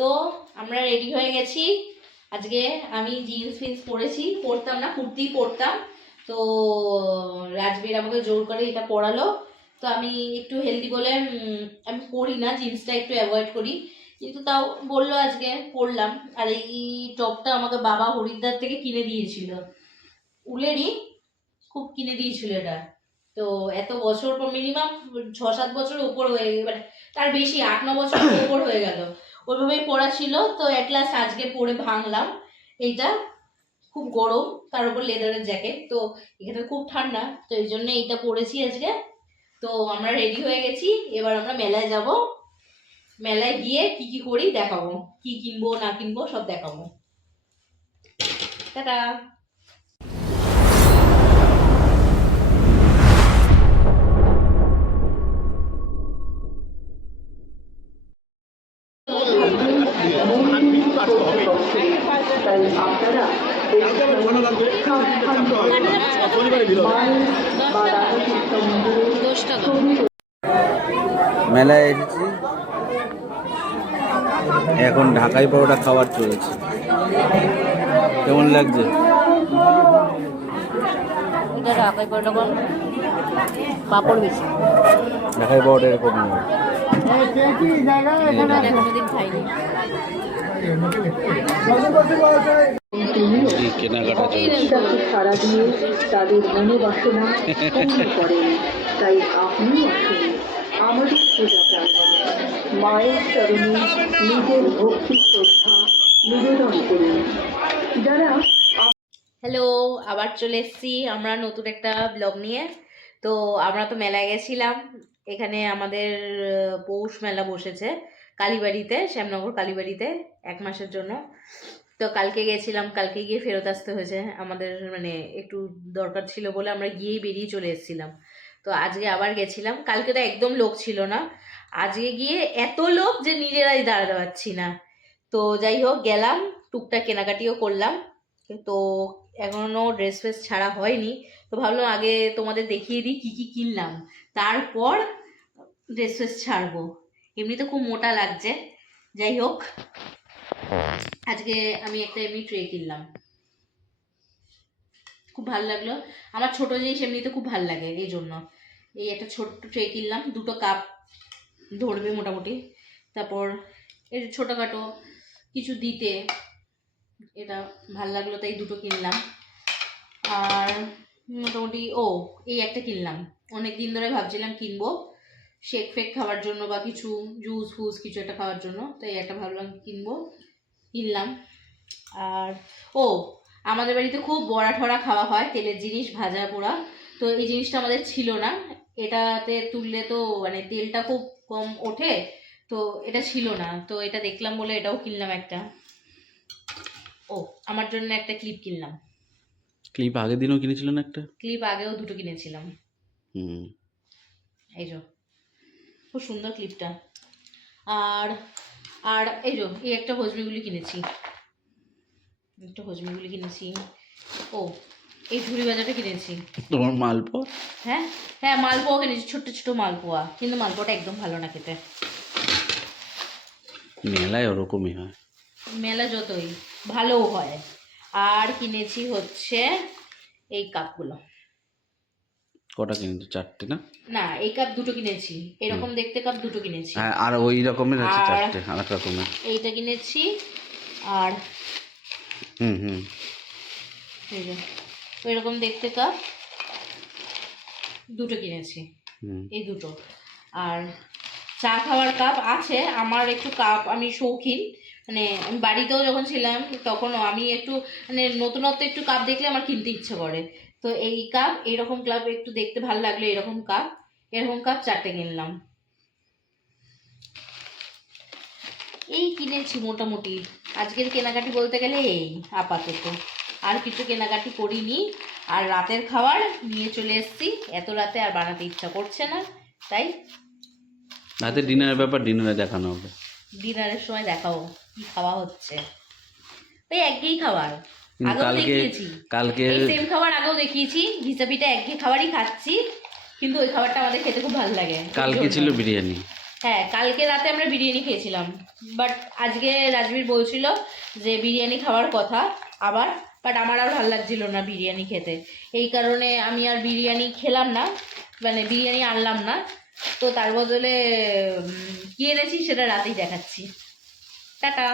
তো আমরা রেডি হয়ে গেছি। আজকে আমি জিন্স ফিন্স পরতাম না, কুর্তি পরতাম। তো রাজবীর আমাকে জোর করে এটা পরালো। তো আমি একটু হেলদি বলে আমি পরি না, জিন্সটা একটু অ্যাভয়েড করি, কিন্তু তাও বললো আজকে পরলাম। আর এই টপটা আমাকে বাবা হরিদ্বার থেকে কিনে দিয়েছিল, উলেরই, খুব কিনে দিয়েছিল এটা। তো এত বছর পর, মিনিমাম 6-7 বছরের উপর হয়ে গেল, মানে তার বেশি 8-9 বছরের উপর হয়ে গেল ওইভাবেই পরা ছিল। তো এট লাস্ট আজকে পরে ভাঙলাম। এইটা খুব গরম, তার উপর লেদারের জ্যাকেট, তো এখানে খুব ঠান্ডা, তো এই জন্য এইটা পরেছি আজকে। তো আমরা রেডি হয়ে গেছি, এবার আমরা মেলায় যাব। মেলায় গিয়ে কি কি করি দেখাবো, কি কিনবো না কিনবো সব দেখাবো। টাটা। মেলায় এসেছি, এখন ঢাকাই পরোটা খাবার চলছে। কেমন লাগছে? এটা ঢাকাই পরোটা কম, পাপড় বেশি। ঢাকাই পরোটা এরকম নয়, কোনোদিন খাইনি। কেনাকাটা চলছে। সারাদিনে তাদের মনোবাসনা পূর্ণ করেন, তাই আপনি আসুন আমাদের পূজা প্রাঙ্গণে, মায়ের চরণে নিজের ভক্তি শ্রদ্ধা নিবেদন করুন। যারা হ্যালো, আবার চলে এসেছি আমরা নতুন একটা ব্লগ নিয়ে। তো আমরা তো মেলায় গেছিলাম, এখানে আমাদের পৌষ মেলা বসেছে কালীবাড়িতে, শ্যামনগর কালীবাড়িতে 1 মাসের জন্য। তো কালকে গেছিলাম, কালকে গিয়ে ফেরত আসতে হয়েছে আমাদের, মানে একটু দরকার ছিল বলে আমরা গিয়েই বেরিয়ে চলে এসেছিলাম। তো আজকে আবার গেছিলাম, কালকে তো একদম লোক ছিল না, আজকে গিয়ে এত লোক যে নিজেরাই দাঁড়াতে পারছি না। তো যাই হোক গেলাম, টুকটাক কেনাকাটিও করলাম। তো এখনো ড্রেস ফ্রেস ছাড়া হয়নি, তো ভাবলাম আগে তোমাদের দেখিয়ে দিই কী কী কিনলাম, তারপর ড্রেস ফ্রেস ছাড়বো। এমনি তো খুব মোটা লাগছে। যাই হোক, আজকে আমি একটা এমনি ট্রে কিনলাম, খুব ভালো লাগলো। আমার ছোট জিনিস এমনিতে খুব ভালো লাগে, এই জন্য এই একটা ছোট্ট ট্রে কিনলাম। 2টো কাপ ধরবে মোটামুটি। তারপর এই ছোটোখাটো কিছু দিতে এটা ভাল লাগলো, তাই 2টো কিনলাম। আর মোটামুটি এই একটা কিনলাম, অনেক দিন ধরে ভাবছিলাম কিনবো শেক ফেক খাওয়ার জন্য বা কিছু জুস ফুস কিছু একটা খাওয়ার জন্য, তাই একটা ভাবলাম কিনলাম। আর আমাদের বাড়িতে খুব বড়া ঠড়া খাওয়া হয়, তেলের জিনিস, ভাজা পোড়া। তো এই জিনিসটা আমাদের ছিল না, এটাতে তুললে তো মানে তেলটা খুব কম ওঠে, তো এটা ছিল না। তো এটা দেখলাম বলে এটাও কিনলাম একটা। আমার জন্য একটা ক্লিপ কিনলাম। ক্লিপ আগের দিনও কিনেছিলেন একটা? ক্লিপ আগেও 2টো কিনেছিলাম। এই যে খুব সুন্দর ক্লিপটা। আর আর এই একটা হজমিগুলি কিনেছি, এই ঝুড়ি বাজারটা কিনেছি। তোমার মালপোয়া? হ্যাঁ হ্যাঁ, মালপোয়া কিনেছি, ছোট্ট ছোট মালপোয়া, কিন্তু মালপোয়াটা একদম ভালো না খেতে। মেলায় ওরকমই হয়, মেলা যতই ভালোও হয়। আর কিনেছি হচ্ছে এই কাপগুলো। কটা কিনেছো? 4টে না? না, এই কাপ 2টো কিনেছি, এরকম দেখতে কাপ 2টো কিনেছি। হ্যাঁ, আর ওই রকমের আছে 4টে, আলাদা রকমের। এইটা কিনেছি, আর এই যে ওই রকম দেখতে কাপ 2টো কিনেছি, এই 2টো। আর চা খাওয়ার কাপ আছে আমার, একটু কাপ আমি শৌখিন, মানে আমি বাড়িতেও যখন ছিলাম তখনও আমি একটু মানে নতুনত্ব একটু কাপ দেখলে আমার কিনতে ইচ্ছে করে। তো এই কাপ, এইরকম কাপ একটু দেখতে ভালো লাগলো, এরকম কাপ 4টে কিনলাম। এই কিনেছি মোটামুটি, আজকের কেনাকাটি বলতে গেলে এই আপাতত, আর কিছু কেনাকাটি করিনি। আর রাতের খাবার নিয়ে চলে এসেছি, এত রাতে আর বানাতে ইচ্ছা করছে না, তাই রাতে ডিনারের ব্যাপার ডিনারে দেখানো হবে, ডিনারের সময় দেখাবো কি খাওয়া হচ্ছে। ওই একঘেয়েই খাবার আগেও দেখিয়েছি, কালকে সেম খাবার আগেও দেখিয়েছি, ঘিচা পিঠা একঘেয়ে খাবারই খাচ্ছি, কিন্তু ওই খাবারটা আমাদের খেতে খুব ভালো লাগে। কালকে ছিল বিরিয়ানি। হ্যাঁ, কালকে রাতে আমরা বিরিয়ানি খেয়েছিলাম, বাট আজকে রাজবীর বলছিল যে বিরিয়ানি খাওয়ার কথা আবার, বাট আমার আর ভালো লাগছিল না বিরিয়ানি খেতে, এই কারণে আমি আর বিরিয়ানি খেলাম না, মানে বিরিয়ানি আনলাম না। তো তার বদলে কি এনেছি সেটা রাতেই দেখাচ্ছি। টাটা।